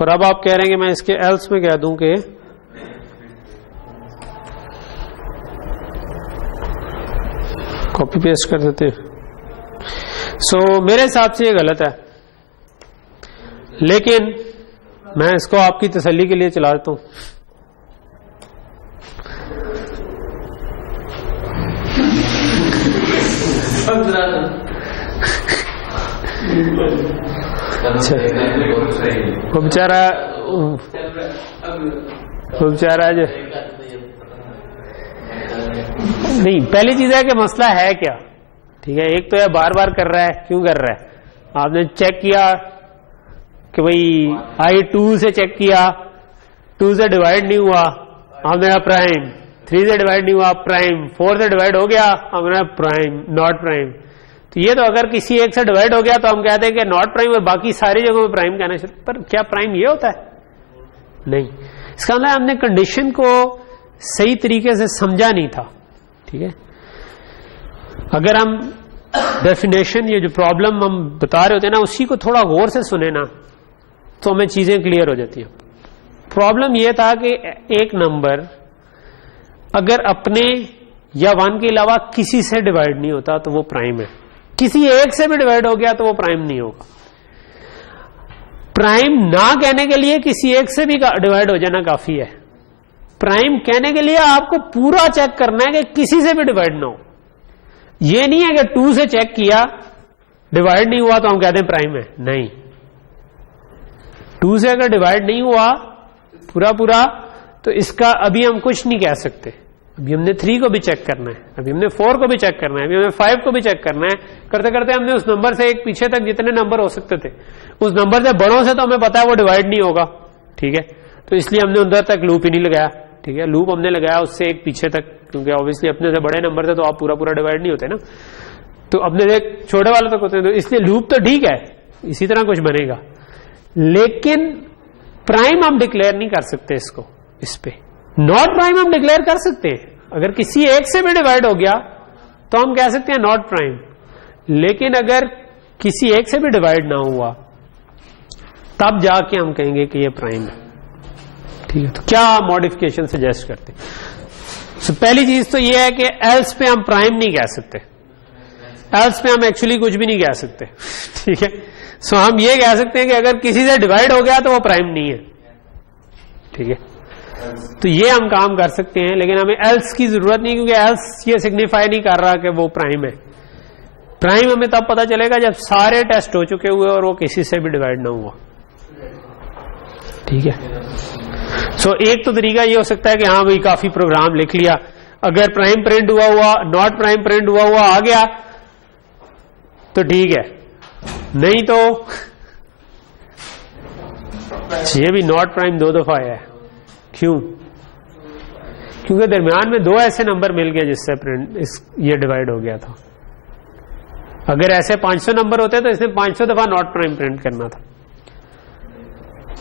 और अब आप कह रहे हैं कि मैं इसके एल्स में कह दूं कि कॉपी पेस्ट कर देते हैं। सो मेरे हिसाब से ये गलत है, लेकिन मैं इसको आपकी तसल्ली के लिए चला देता हूं। वो बेचारा जो नहीं, पहली चीज है कि मसला है क्या, ठीक है। एक तो यह बार बार कर रहा है, क्यों कर रहा है? आपने चेक किया कि भाई i 2 से चेक किया, 2 से डिवाइड नहीं हुआ, आपने कहा प्राइम, 3 से डिवाइड नहीं हुआ प्राइम, 4 से डिवाइड हो गया, हमने प्राइम, नॉट प्राइम। तो ये तो अगर किसी एक से डिवाइड हो गया तो हम कहते हैं कि नॉट प्राइम, और बाकी सारी जगहों में प्राइम कहना चाहिए। पर क्या प्राइम ये होता है? नहीं। इसका मतलब हमने कंडीशन को सही तरीके से समझा नहीं था, ठीक है। अगर हम डेफिनेशन, ये जो प्रॉब्लम हम बता रहे होते हैं ना, उसी को थोड़ा गौर से सुने ना तो हमें चीजें क्लियर हो जाती हैं। प्रॉब्लम यह था कि एक नंबर अगर अपने या 1 के अलावा किसी से डिवाइड नहीं होता तो वो प्राइम है, किसी एक से भी डिवाइड हो गया तो वो प्राइम नहीं होगा। प्राइम ना कहने के लिए किसी एक से भी डिवाइड हो जाना काफी है। प्राइम कहने के लिए आपको पूरा चेक करना है कि किसी से भी डिवाइड ना हो। ये नहीं है कि 2 से चेक किया डिवाइड नहीं हुआ तो हम कहते हैं प्राइम है, नहीं। 2 से अगर डिवाइड नहीं हुआ पूरा पूरा तो इसका अभी हम कुछ नहीं कह सकते। अभी हमने 3 को भी चेक करना है, अभी हमने 4 को भी चेक करना है, अभी हमें 5 को भी चेक करना है। करते करते हमने उस नंबर से एक पीछे तक जितने नंबर हो सकते थे, उस नंबर से बड़ों से तो हमें पता है वो डिवाइड नहीं होगा, ठीक है। तो इसलिए हमने उधर तक लूप ही नहीं लगाया, ठीक है। लूप हमने लगाया उससे एक पीछे तक, क्योंकि ऑब्वियसली अपने से बड़े नंबर से तो आप पूरा पूरा डिवाइड नहीं होते ना, तो अपने से छोटे वाले तक होते हैं, तो इसलिए लूप तो ठीक है, इसी तरह कुछ बनेगा। लेकिन प्राइम हम डिक्लेयर नहीं कर सकते इसको, इस पे नॉट प्राइम हम डिक्लेयर कर सकते हैं। अगर किसी एक से भी डिवाइड हो गया तो हम कह सकते हैं नॉट प्राइम, लेकिन अगर किसी एक से भी डिवाइड ना हुआ तब जाके हम कहेंगे कि ये प्राइम है, ठीक है। तो क्या मॉडिफिकेशन सजेस्ट करते हैं? पहली चीज तो ये है कि एल्स पे हम प्राइम नहीं कह सकते, एल्स पे हम एक्चुअली कुछ भी नहीं कह सकते, ठीक है। सो हम ये कह सकते हैं कि अगर किसी से डिवाइड हो गया तो वो प्राइम नहीं है, ठीक है। तो ये हम काम कर सकते हैं, लेकिन हमें एल्स की जरूरत नहीं, क्योंकि एल्स ये सिग्निफाई नहीं कर रहा कि वो प्राइम है। प्राइम हमें तब पता चलेगा जब सारे टेस्ट हो चुके हुए और वो किसी से भी डिवाइड ना हुआ, ठीक है। सो एक तो तरीका ये हो सकता है कि हाँ भाई काफी प्रोग्राम लिख लिया, अगर प्राइम प्रिंट हुआ नॉट प्राइम प्रिंट हुआ आ गया तो ठीक है, नहीं तो ये भी नॉट प्राइम 2 दफा आया है। क्यों? क्योंकि दरमियान में 2 ऐसे नंबर मिल गए जिससे प्रिंट ये डिवाइड हो गया था। अगर ऐसे 500 नंबर होते तो इसने 500 दफा नॉट प्राइम प्रिंट करना था।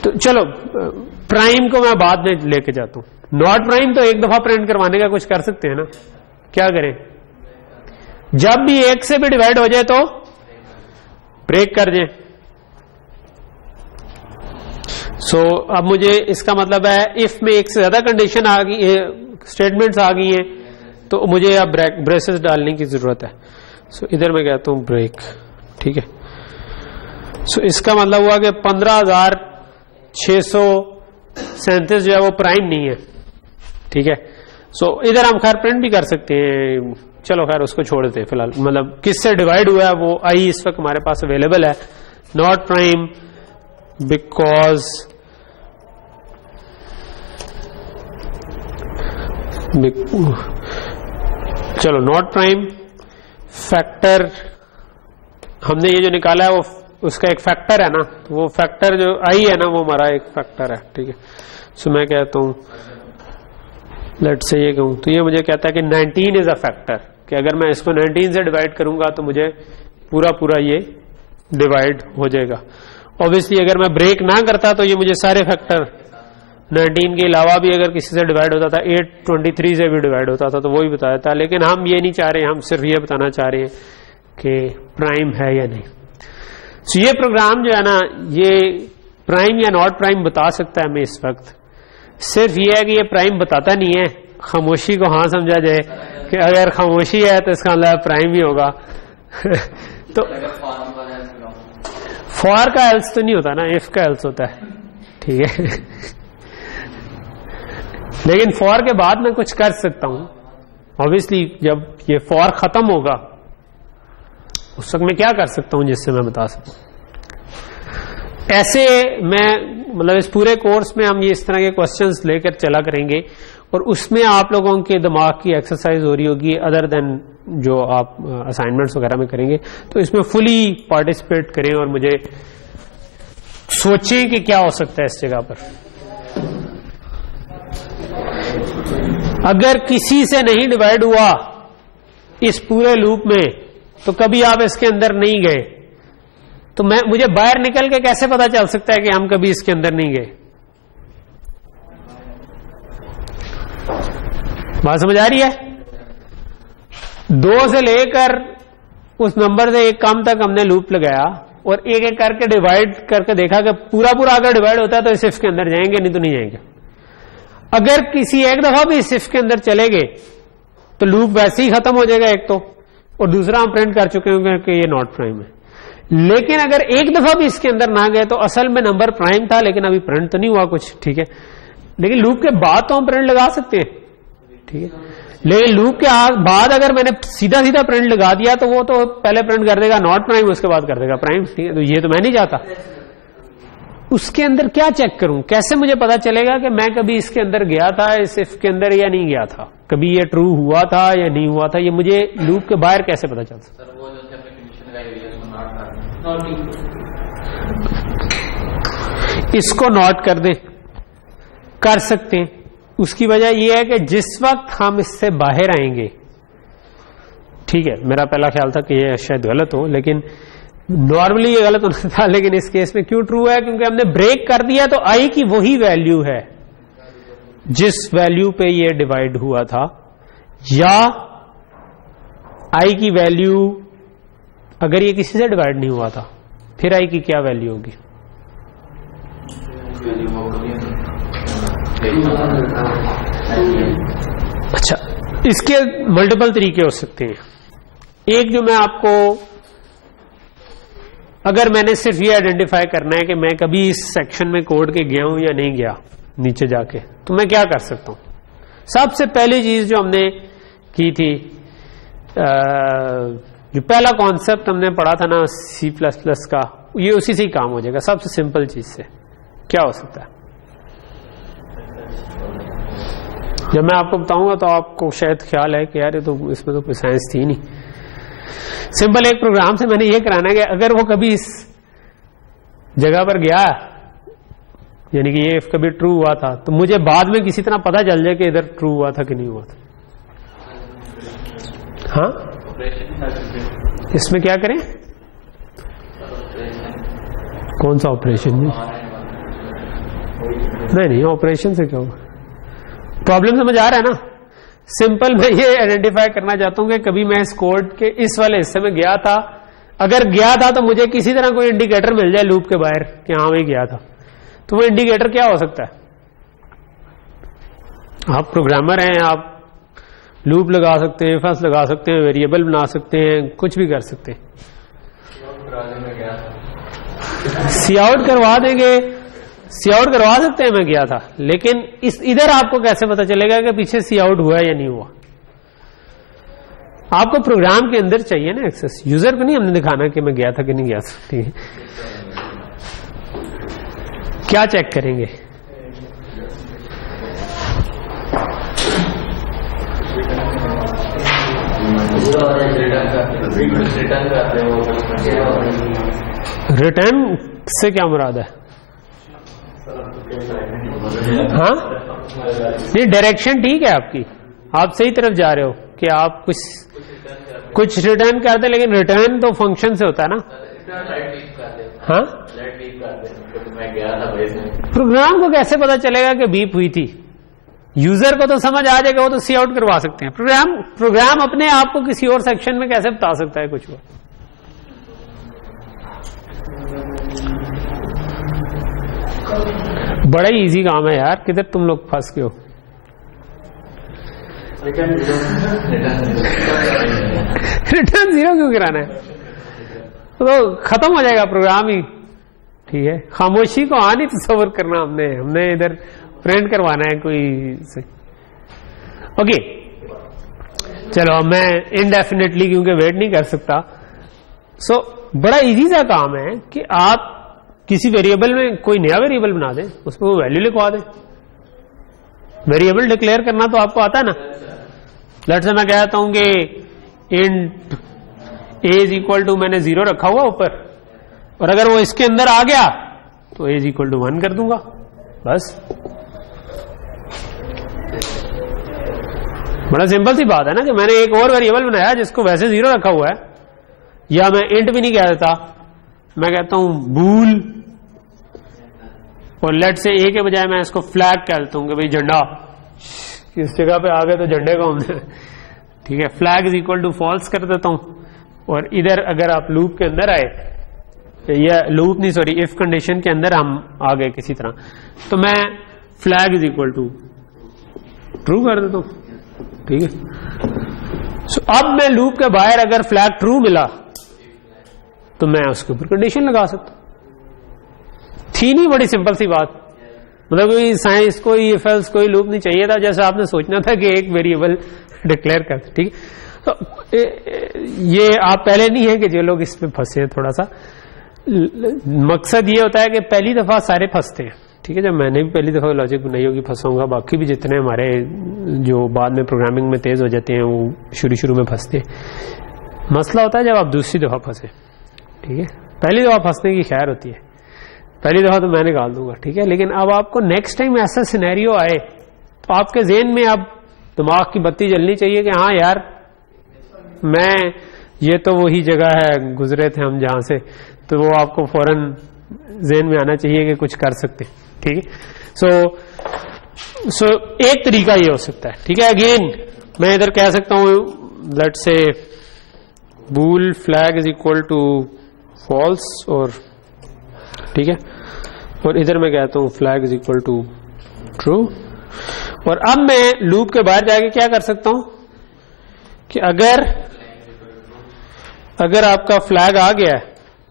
तो चलो प्राइम को मैं बाद में लेके जाता हूं, नॉट प्राइम तो एक दफा प्रिंट करवाने का कुछ कर सकते हैं ना। क्या करें? जब भी एक से भी डिवाइड हो जाए तो ब्रेक कर दें। सो अब मुझे इसका मतलब है इफ में एक से ज्यादा कंडीशन आ गई, स्टेटमेंट्स आ गई हैं, तो मुझे अब ब्रेसेस डालने की जरूरत है। सो इधर मैं कहता हूं ब्रेक, ठीक है। सो इसका मतलब हुआ कि 15,637 जो है वो प्राइम नहीं है, ठीक है। सो इधर हम खैर प्रिंट भी कर सकते हैं, चलो खैर उसको छोड़ देते हैं फिलहाल। मतलब किससे डिवाइड हुआ है वो आई इस वक्त हमारे पास अवेलेबल है। नॉट प्राइम बिकॉज चलो नॉट प्राइम फैक्टर हमने ये जो निकाला है वो उसका एक फैक्टर है ना, तो वो फैक्टर जो आई है ना वो हमारा एक फैक्टर है, ठीक है। सो मैं कहता हूं लेट्स से ये कहूं तो ये मुझे कहता है कि 19 इज अ फैक्टर, कि अगर मैं इसको 19 से डिवाइड करूंगा तो मुझे पूरा पूरा ये डिवाइड हो जाएगा। ऑब्वियसली अगर मैं ब्रेक ना करता तो ये मुझे सारे फैक्टर 19 के अलावा भी अगर किसी से डिवाइड होता था 823 से भी डिवाइड होता था तो वो ही बताया था। लेकिन हम ये नहीं चाह रहे, हम सिर्फ ये बताना चाह रहे हैं कि प्राइम है या नहीं। सो ये प्रोग्राम जो है ना ये प्राइम या नॉट प्राइम बता सकता है हमें इस वक्त। सिर्फ ये है कि ये प्राइम बताता नहीं है, खामोशी को हाँ समझा जाए कि अगर खामोशी है तो इसका मतलब प्राइम ही होगा। तो फॉर का एल्स तो नहीं होता ना, इफ का एल्स होता है, ठीक है। लेकिन फॉर के बाद मैं कुछ कर सकता हूं। ऑब्वियसली जब ये फॉर खत्म होगा उस वक्त मैं क्या कर सकता हूं जिससे मैं बता सकूं। ऐसे मैं मतलब इस पूरे कोर्स में हम ये इस तरह के क्वेश्चंस लेकर चला करेंगे और उसमें आप लोगों के दिमाग की एक्सरसाइज हो रही होगी अदर देन जो आप असाइनमेंट्स वगैरह में करेंगे। तो इसमें फुली पार्टिसिपेट करें और मुझे सोचें कि क्या हो सकता है इस जगह पर। अगर किसी से नहीं डिवाइड हुआ इस पूरे लूप में तो कभी आप इसके अंदर नहीं गए, तो मुझे बाहर निकल के कैसे पता चल सकता है कि हम कभी इसके अंदर नहीं गए? बात समझ आ रही है? 2 से लेकर उस नंबर से एक कम तक हमने लूप लगाया, और एक एक करके डिवाइड करके देखा कि पूरा पूरा अगर डिवाइड होता है तो इस इफ के अंदर जाएंगे, नहीं तो नहीं जाएंगे। अगर किसी एक दफा भी इस इफ के अंदर चले गए तो लूप वैसे ही खत्म हो जाएगा एक तो, और दूसरा हम प्रिंट कर चुके होंगे कि ये नॉट प्राइम है। लेकिन अगर एक दफा भी इसके अंदर ना गए तो असल में नंबर प्राइम था लेकिन अभी प्रिंट तो नहीं हुआ कुछ, ठीक है। लेकिन लूप के बाद तो हम प्रिंट लगा सकते हैं, ठीक है। लेकिन लूप के बाद अगर मैंने सीधा सीधा प्रिंट लगा दिया तो वो तो पहले प्रिंट कर देगा नॉट प्राइम, उसके बाद कर देगा प्राइम, ठीक है। तो ये तो मैं नहीं चाहता। उसके अंदर क्या चेक करूं, कैसे मुझे पता चलेगा कि मैं कभी इसके अंदर गया था इस इफ के अंदर या नहीं गया था, कभी ये ट्रू हुआ था या नहीं हुआ था, ये मुझे लूप के बाहर कैसे पता चलता? सर वो जो थे अपने कंडीशन का एरिया को नॉट इसको नोट कर दें, कर सकते हैं। उसकी वजह यह है कि जिस वक्त हम इससे बाहर आएंगे, ठीक है, मेरा पहला ख्याल था कि यह शायद गलत हो, लेकिन नॉर्मली ये गलत होना था, लेकिन इस केस में क्यों ट्रू है, क्योंकि हमने ब्रेक कर दिया तो आई की वही वैल्यू है जिस वैल्यू पे ये डिवाइड हुआ था, या आई की वैल्यू अगर ये किसी से डिवाइड नहीं हुआ था फिर आई की क्या वैल्यू होगी? अच्छा, इसके मल्टीपल तरीके हो सकते हैं। एक जो मैं आपको, अगर मैंने सिर्फ ये आइडेंटिफाई करना है कि मैं कभी इस सेक्शन में कोड के गया हूं या नहीं गया नीचे जाके, तो मैं क्या कर सकता हूं? सबसे पहली चीज जो हमने की थी, जो पहला कॉन्सेप्ट हमने पढ़ा था ना C++ का, ये उसी से ही काम हो जाएगा। सबसे सिंपल चीज से क्या हो सकता है? जब मैं आपको बताऊंगा तो आपको शायद ख्याल है कि यार ये तो इसमें तो कोई साइंस थी नहीं। सिंपल एक प्रोग्राम से मैंने ये कराना है कि अगर वो कभी इस जगह पर गया, यानी कि ये कभी ट्रू हुआ था, तो मुझे बाद में किसी तरह पता चल जाए कि इधर ट्रू हुआ था कि नहीं हुआ था। हाँ, इसमें क्या करें? कौन सा ऑपरेशन? नहीं, ऑपरेशन से क्या होगा? प्रॉब्लम समझ आ रहा है ना? सिंपल मैं ये आइडेंटिफाई करना चाहता हूं कि कभी मैं इस कोड के इस वाले हिस्से में गया था, अगर गया था तो मुझे किसी तरह कोई इंडिकेटर मिल जाए लूप के बाहर कि हाँ मैं गया था। तो वो इंडिकेटर क्या हो सकता है? आप प्रोग्रामर हैं, आप लूप लगा सकते हैं, फंस लगा सकते हैं, वेरिएबल बना सकते हैं, कुछ भी कर सकते हैं। सी आउट करवा देंगे, सी आउट करवा सकते हैं, मैं गया था। लेकिन इस इधर आपको कैसे पता चलेगा कि पीछे सी आउट हुआ या नहीं हुआ? आपको प्रोग्राम के अंदर चाहिए ना एक्सेस, यूजर को नहीं हमने दिखाना कि मैं गया था कि नहीं गया था, ठीक है। क्या चेक करेंगे? रिटर्न से क्या मुराद है? हाँ, नहीं, डायरेक्शन ठीक है आपकी, आप सही तरफ जा रहे हो कि आप कुछ रिटर्न करते, लेकिन रिटर्न तो फंक्शन से होता है ना। हाँ, प्रोग्राम को कैसे पता चलेगा कि बीप हुई थी? यूजर को तो समझ आ जाएगा, वो तो सी आउट करवा सकते हैं। प्रोग्राम अपने आप को किसी और सेक्शन में कैसे बता सकता है कुछ? बड़ा ही इजी काम है यार, किधर तुम लोग फंस गए हो? रिटर्न 0 क्यों कराना है? तो खत्म हो जाएगा प्रोग्राम ही, ठीक है। खामोशी को आनी तस्वर करना, हमने इधर प्रिंट करवाना है कोई से। ओके, चलो मैं इनडेफिनेटली क्योंकि वेट नहीं कर सकता। सो बड़ा इजी सा काम है कि आप किसी वेरिएबल में कोई नया वेरिएबल बना दें, उसमें वो वैल्यू लिखवा दें। वेरिएबल डिक्लेयर करना तो आपको आता है ना। लेट्स से मैं कहता हूं कि int a is equal to, मैंने 0 रखा हुआ ऊपर, और अगर वो इसके अंदर आ गया तो a इज इक्वल टू 1 कर दूंगा, बस। बड़ा सिंपल सी बात है ना कि मैंने एक और वेरिएबल बनाया जिसको वैसे 0 रखा हुआ है, या मैं इंट भी नहीं कह देता, मैं कहता हूं बूल, और लेट से ए के बजाय मैं इसको फ्लैग कहता हूं कि भाई झंडा इस जगह पे आ गया तो झंडे का हमने, ठीक है। Flag is equal to false कर देता हूं, और इधर अगर आप लूप के अंदर आए या लूप नहीं सॉरी इफ कंडीशन के अंदर हम आ गए किसी तरह, तो मैं flag is equal to true कर देता हूं, ठीक है। सो अब मैं लूप के बाहर अगर फ्लैग ट्रू मिला तो मैं उसके ऊपर कंडीशन लगा सकता हूं। थी नहीं बड़ी सिंपल सी बात, मतलब कोई साइंस कोई इफ एल्स कोई लूप नहीं चाहिए था, जैसे आपने सोचना था कि एक वेरिएबल डिक्लेयर कर, ठीक है। तो ये आप पहले नहीं है कि जो लोग इसमें फंसे हैं, थोड़ा सा मकसद ये होता है कि पहली दफा सारे फंसते हैं, ठीक है। जब मैंने भी पहली दफा लॉजिक बनाई होगी फंसाऊंगा, बाकी भी जितने हमारे जो बाद में प्रोग्रामिंग में तेज हो जाते हैं वो शुरू में फंसते हैं। मसला होता है जब आप दूसरी दफा फंसे, ठीक है। पहली दफा फंसने की खैर होती है, पहली दफा तो मैं निकाल दूंगा, ठीक है। लेकिन अब आपको नेक्स्ट टाइम ऐसा सिनेरियो आए तो आपके जेहन में अब दिमाग की बत्ती जलनी चाहिए कि हाँ यार मैं ये तो वही जगह है गुजरे थे हम जहां से, तो वो आपको फौरन जेहन में आना चाहिए कि कुछ कर सकते, ठीक है। सो एक तरीका ये हो सकता है, ठीक है। अगेन मैं इधर कह सकता हूं let say bool flag is equal to false, और ठीक है, और इधर मैं कहता हूं flag is equal to true. और अब मैं लूप के बाहर जाके क्या कर सकता हूं कि अगर आपका फ्लैग आ गया है,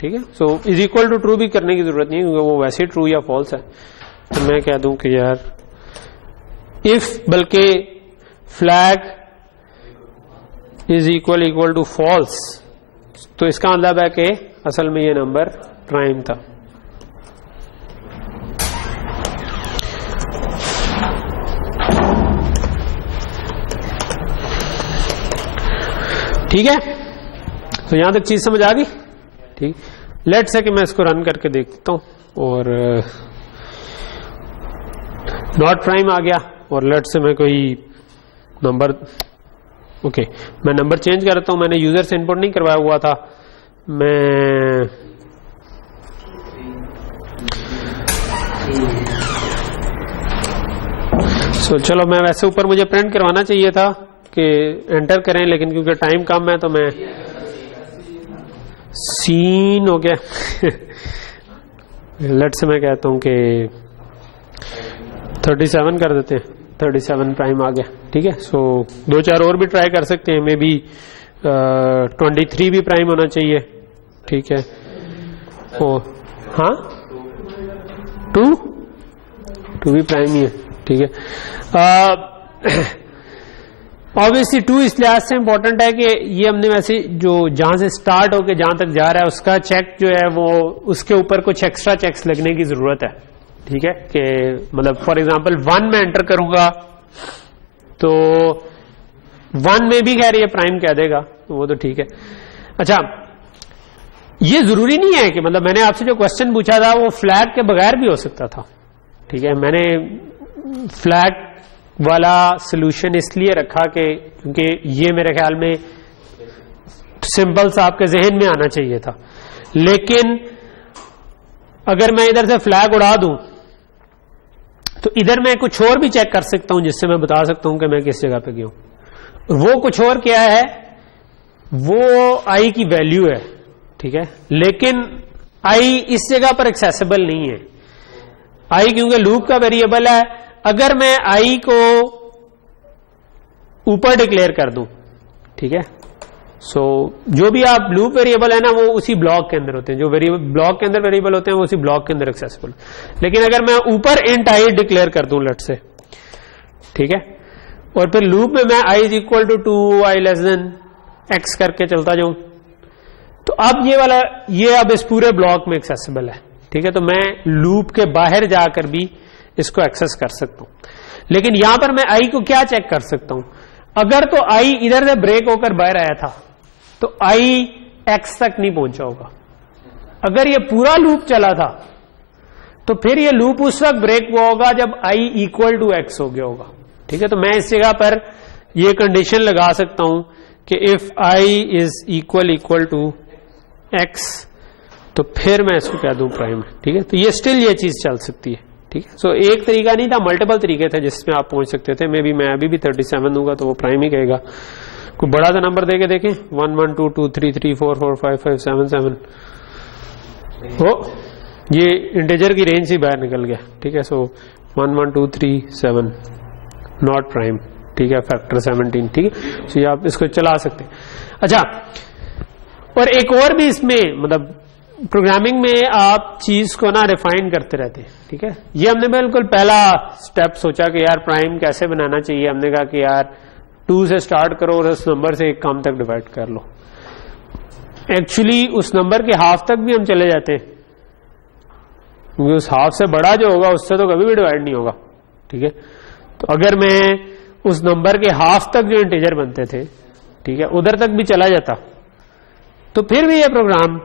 ठीक है, so is equal to true भी करने की जरूरत नहीं है क्योंकि वो वैसे ट्रू या फॉल्स है, तो मैं कह दूं कि यार इफ बल्कि flag is equal to false, तो इसका मतलब है कि असल में ये नंबर प्राइम था। ठीक है, तो यहां तक चीज समझ आ गई, ठीक। लेट से कि मैं इसको रन करके देखता हूं और नॉट प्राइम आ गया, और लेट से मैं कोई नंबर ओके मैं नंबर चेंज करता हूं, मैंने यूजर से इनपुट नहीं करवाया हुआ था, मैं चलो मैं वैसे ऊपर मुझे प्रिंट करवाना चाहिए था कि एंटर करें, लेकिन क्योंकि टाइम कम है तो मैं सीन हो गया लेट से मैं कहता हूं कि 37 कर देते हैं, 37 प्राइम आ गया, ठीक है। सो 2-4 और भी ट्राई कर सकते हैं, मे बी 23 भी प्राइम होना चाहिए, ठीक है। ओ हाँ 2 भी प्राइम ही है, ठीक है। ऑब्वियसली 2 इस लिहाज से इंपॉर्टेंट है कि ये हमने वैसे जो जहां से स्टार्ट होकर जहां तक जा रहा है उसका चेक जो है वो उसके ऊपर कुछ एक्स्ट्रा चेक्स लगने की जरूरत है, ठीक है। कि मतलब फॉर एग्जांपल 1 में एंटर करूंगा तो 1 में भी खैर ये प्राइम कह देगा, तो वो तो ठीक है। अच्छा, ये जरूरी नहीं है कि मतलब मैंने आपसे जो क्वेश्चन पूछा था वो फ्लैग के बगैर भी हो सकता था, ठीक है। मैंने फ्लैग वाला सॉल्यूशन इसलिए रखा कि क्योंकि ये मेरे ख्याल में सिंपल सा आपके जहन में आना चाहिए था, लेकिन अगर मैं इधर से फ्लैग उड़ा दूं तो इधर मैं कुछ और भी चेक कर सकता हूं जिससे मैं बता सकता हूं कि मैं किस जगह पे गया हूं। वो कुछ और क्या है, वो आई की वैल्यू है, ठीक है, लेकिन आई इस जगह पर एक्सेसिबल नहीं है। आई क्योंकि लूप का वेरिएबल है, अगर मैं आई को ऊपर डिक्लेयर कर दूं, ठीक है, सो जो भी आप लूप वेरिएबल है ना वो उसी ब्लॉक के अंदर होते हैं, जो ब्लॉक के अंदर वेरिएबल होते हैं वो उसी ब्लॉक के अंदर एक्सेसिबल। लेकिन अगर मैं ऊपर इंट आई डिक्लेयर कर दूं लेट से, ठीक है, और फिर लूप में मैं I is equal to 2 I less than X करके चलता जाऊं, तो अब ये वाला ये अब इस पूरे ब्लॉक में एक्सेसिबल है, ठीक है। तो मैं लूप के बाहर जाकर भी इसको एक्सेस कर सकता हूं। लेकिन यहां पर मैं आई को क्या चेक कर सकता हूं, अगर तो आई इधर से ब्रेक होकर बाहर आया था तो आई एक्स तक नहीं पहुंचा होगा। अगर ये पूरा लूप चला था तो फिर ये लूप उस वक्त ब्रेक हुआ होगा जब आई इक्वल टू एक्स हो गया होगा, ठीक है। तो मैं इस जगह पर ये कंडीशन लगा सकता हूं कि if I is equal to X, तो फिर मैं इसको कह दूं प्राइम, ठीक है। तो ये स्टिल ये चीज चल सकती है, ठीक है। सो एक तरीका नहीं था, मल्टीपल तरीके थे जिसमें आप पहुंच सकते थे। मे बी मैं अभी भी 37 दूंगा तो वो प्राइम ही कहेगा। कोई बड़ा सा नंबर देके देखें, 1 1 2 2 3 3 4 4 5 5 7 7, हो ये इंटीजर की रेंज से बाहर निकल गया, ठीक है। सो 1 1 2 3 7 नॉट प्राइम, ठीक है, फैक्टर 17, ठीक है। सो ये आप इसको चला सकते हैं। अच्छा, और एक और भी इसमें मतलब प्रोग्रामिंग में आप चीज को ना रिफाइन करते रहते हैं, ठीक है। ये हमने बिल्कुल पहला स्टेप सोचा कि यार प्राइम कैसे बनाना चाहिए। हमने कहा कि यार 2 से स्टार्ट करो और उस नंबर से एक काम तक डिवाइड कर लो। एक्चुअली उस नंबर के हाफ तक भी हम चले जाते हैं, क्योंकि उस हाफ से बड़ा जो होगा उससे तो कभी भी डिवाइड नहीं होगा, ठीक है। तो अगर मैं उस नंबर के हाफ तक जो इंटीजर बनते थे, ठीक है, उधर तक भी चला जाता तो फिर भी ये प्रोग्राम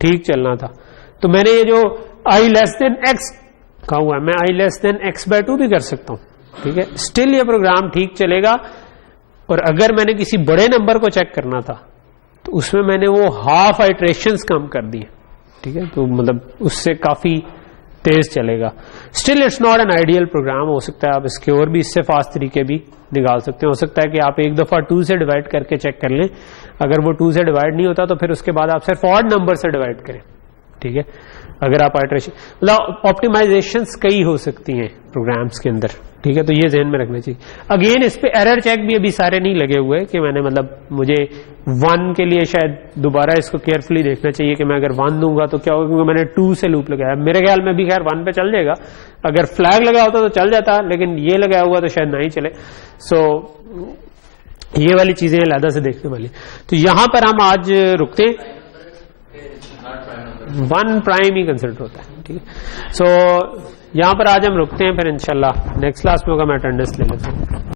ठीक चलना था। तो मैंने ये जो i लेस देन एक्स कहा हुआ है, मैं i लेस देन x/2 भी कर सकता हूं, ठीक है, स्टिल ये प्रोग्राम ठीक चलेगा। और अगर मैंने किसी बड़े नंबर को चेक करना था तो उसमें मैंने वो हाफ आइट्रेशंस कम कर दिए, ठीक है, तो मतलब उससे काफी तेज चलेगा। Still it's not an ideal program. हो सकता है आप इसके और भी इससे फास्ट तरीके भी निकाल सकते हैं। हो सकता है कि आप एक दफा 2 से डिवाइड करके चेक कर लें, अगर वो 2 से डिवाइड नहीं होता तो फिर उसके बाद आप सिर्फ ऑड नंबर से डिवाइड करें, ठीक है। अगर आप आइट्रेशन मतलब ऑप्टिमाइजेशंस कई हो सकती हैं प्रोग्राम्स के अंदर, ठीक है, तो ये ध्यान में रखना चाहिए। अगेन इस पे एरर चेक भी अभी सारे नहीं लगे हुए कि मैंने मतलब मुझे 1 के लिए शायद दोबारा इसको केयरफुली देखना चाहिए कि मैं अगर 1 दूंगा तो क्या होगा, क्योंकि मैंने 2 से लूप लगाया। मेरे ख्याल में भी खैर 1 पे चल जाएगा, अगर फ्लैग लगा होता तो चल जाता, लेकिन ये लगाया हुआ तो शायद नहीं चले। सो ये वाली चीजें अलग से देखने वाली। तो यहां पर हम आज रुकते हैं। 1 प्राइम ही कंसिडर होता है, ठीक है। सो यहां पर आज हम रुकते हैं, फिर इंशाल्लाह नेक्स्ट क्लास में होगा मैं अटेंडेंस ले लेता हूँ।